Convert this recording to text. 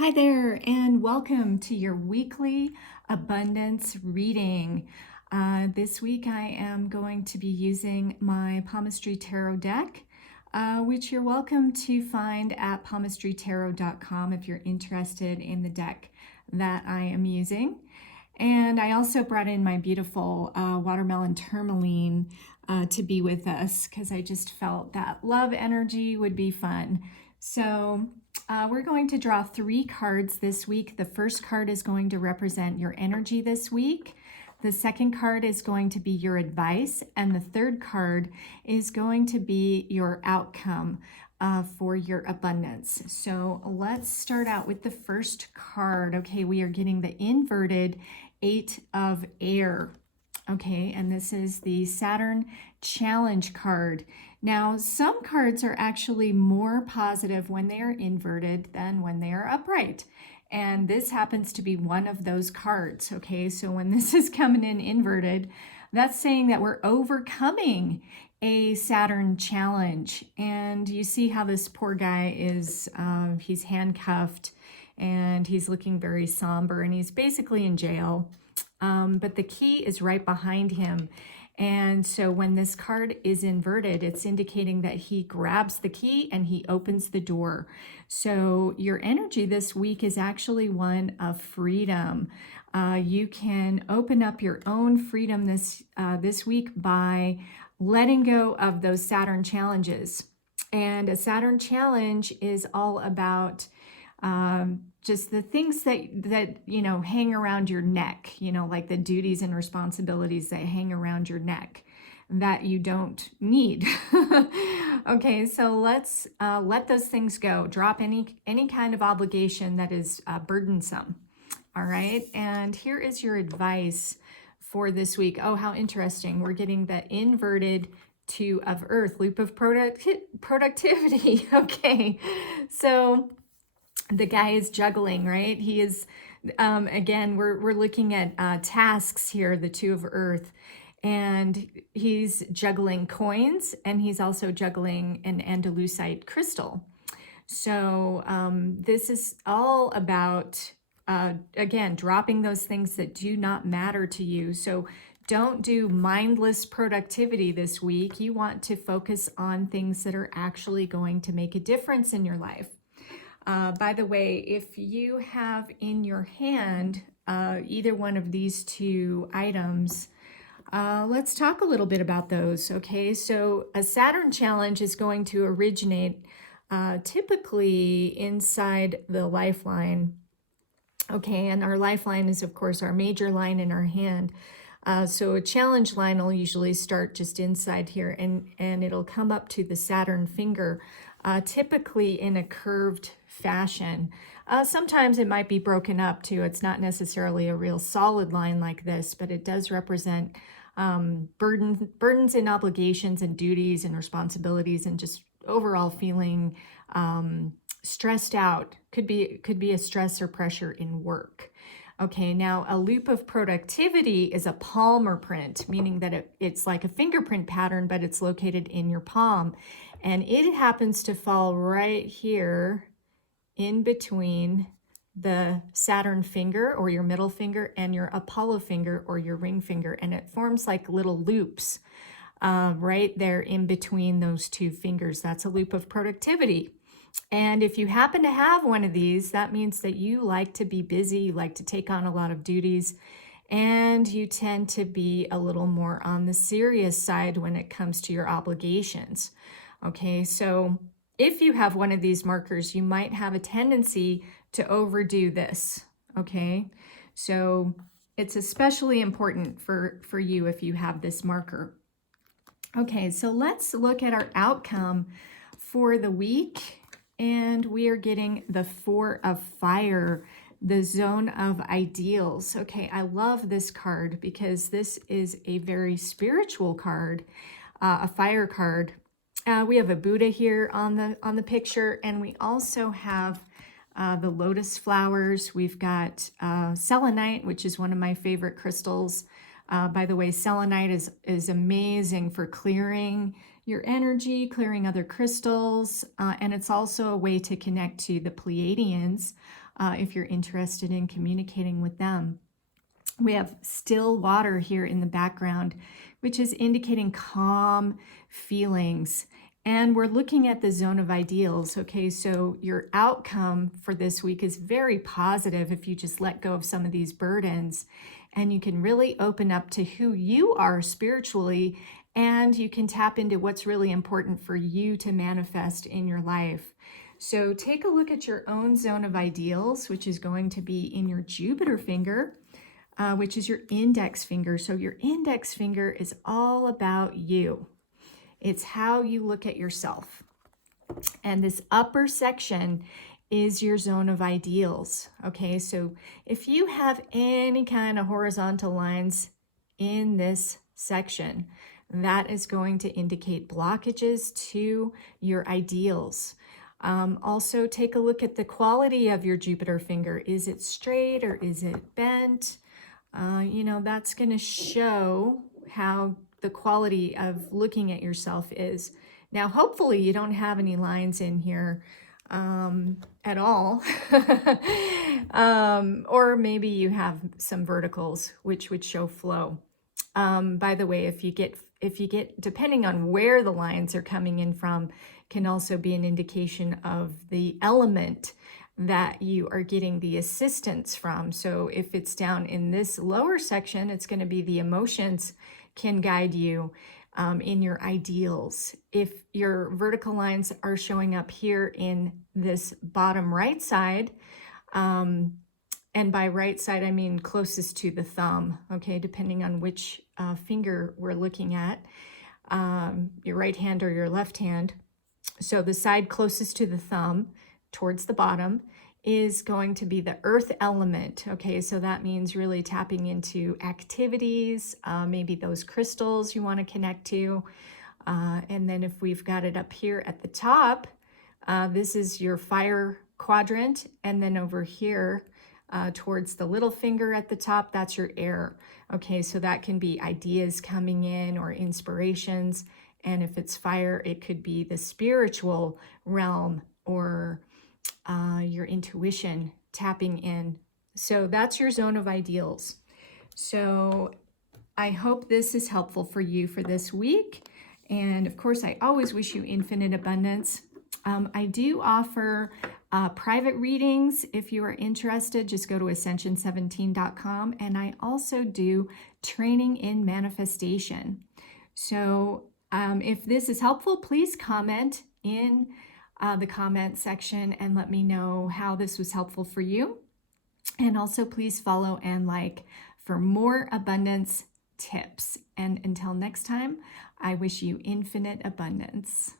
Hi there, and welcome to your weekly abundance reading. This week I am going to be using my palmistry tarot deck, which you're welcome to find at palmistrytarot.com if you're interested in the deck that I am using. And I also brought in my beautiful watermelon tourmaline to be with us because I just felt that love energy would be fun. So we're going to draw 3 cards this week. The first card is going to represent your energy this week. The second card is going to be your advice. And the third card is going to be your outcome for your abundance. So let's start out with the first card. Okay, we are getting the inverted 8 of air. Okay, and this is the Saturn Challenge card. Now, some cards are actually more positive when they are inverted than when they are upright. And this happens to be one of those cards, okay? So when this is coming in inverted, that's saying that we're overcoming a Saturn challenge. And you see how this poor guy is, he's handcuffed and he's looking very somber and he's basically in jail. But the key is right behind him. And so when this card is inverted, it's indicating that he grabs the key and he opens the door. So your energy this week is actually one of freedom. You can open up your own freedom this week by letting go of those Saturn challenges. And a Saturn challenge is all about just the things that hang around your neck, like the duties and responsibilities that hang around your neck that you don't need. Okay, so let's let those things go. Drop any kind of obligation that is burdensome. All right, and here is your advice for this week. Oh, how interesting. We're getting the inverted 2 of earth, loop of productivity. Okay, so the guy is juggling, right? He is, again, we're looking at tasks here, the 2 of earth, and he's juggling coins and he's also juggling an Andalusite crystal. So this is all about, again, dropping those things that do not matter to you. So don't do mindless productivity this week. You want to focus on things that are actually going to make a difference in your life. By the way, if you have in your hand either one of these 2 items, let's talk a little bit about those, okay? So a Saturn challenge is going to originate typically inside the lifeline, okay? And our lifeline is, of course, our major line in our hand. So a challenge line will usually start just inside here and it'll come up to the Saturn finger, typically in a curved fashion. Sometimes it might be broken up too. It's not necessarily a real solid line like this, but it does represent burdens and obligations and duties and responsibilities and just overall feeling stressed out. Could be a stress or pressure in work. Okay, now a loop of productivity is a palmar print, meaning that it's like a fingerprint pattern, but it's located in your palm. And it happens to fall right here in between the Saturn finger or your middle finger and your Apollo finger or your ring finger. And it forms like little loops right there in between those 2 fingers. That's a loop of productivity. And if you happen to have one of these, that means that you like to be busy, you like to take on a lot of duties, and you tend to be a little more on the serious side when it comes to your obligations. Okay, so if you have one of these markers, you might have a tendency to overdo this. Okay, so it's especially important for you if you have this marker. Okay, so let's look at our outcome for the week. And we are getting the 4 of fire, the zone of ideals. Okay, I love this card because this is a very spiritual card, a fire card. We have a Buddha here on the picture, and we also have the lotus flowers. We've got selenite, which is one of my favorite crystals. By the way, selenite is amazing for clearing your energy, clearing other crystals, and it's also a way to connect to the Pleiadians, if you're interested in communicating with them. We have still water here in the background, which is indicating calm feelings. And we're looking at the zone of ideals. Okay, so your outcome for this week is very positive if you just let go of some of these burdens, and you can really open up to who you are spiritually, and you can tap into what's really important for you to manifest in your life. So take a look at your own zone of ideals, which is going to be in your Jupiter finger, which is your index finger. So your index finger is all about you. It's how you look at yourself. And this upper section is your zone of ideals. Okay, so if you have any kind of horizontal lines in this section, that is going to indicate blockages to your ideals. Also, take a look at the quality of your Jupiter finger. Is it straight or is it bent? That's going to show how the quality of looking at yourself is. Now, hopefully you don't have any lines in here at all. Or maybe you have some verticals, which would show flow. By the way, if you get, depending on where the lines are coming in from, can also be an indication of the element that you are getting the assistance from. So if it's down in this lower section, it's going to be the emotions can guide you in your ideals. If your vertical lines are showing up here in this bottom right side, and by right side, I mean closest to the thumb, okay, depending on which finger we're looking at, your right hand or your left hand. So the side closest to the thumb towards the bottom is going to be the earth element. Okay, so that means really tapping into activities, maybe those crystals you want to connect to. And then if we've got it up here at the top, this is your fire quadrant. And then over here towards the little finger at the top, that's your air. Okay, so that can be ideas coming in or inspirations. And if it's fire, it could be the spiritual realm or your intuition tapping in. So that's your zone of ideals. So I hope this is helpful for you for this week. And of course, I always wish you infinite abundance. I do offer private readings. If you are interested, just go to ascension17.com. And I also do training in manifestation. So if this is helpful, please comment in the comment section and let me know how this was helpful for you. And also please follow and like for more abundance tips. And until next time, I wish you infinite abundance.